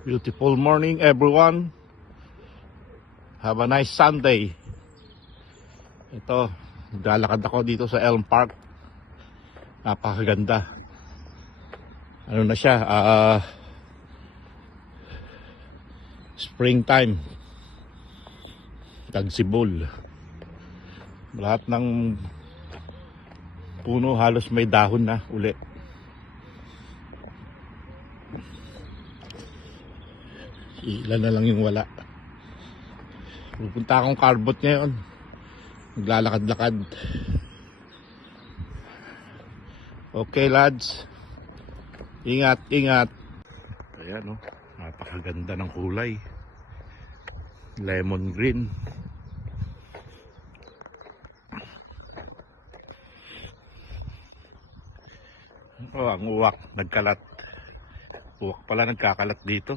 Beautiful morning everyone. Have a nice Sunday. Ito, naglalakad ako dito sa Elm Park. Napakaganda. Ano na siya, ah springtime. Tagsibol. Lahat ng puno halos may dahon na uli. Ilan na lang yung wala. Pupunta akong carbot ngayon. Maglalakad-lakad. Okay lads. Ingat, ingat. Ayan oh. Napakaganda ng kulay. Lemon green. Oh, ang uwak. Nagkalat. Uwak pala nagkakalat dito.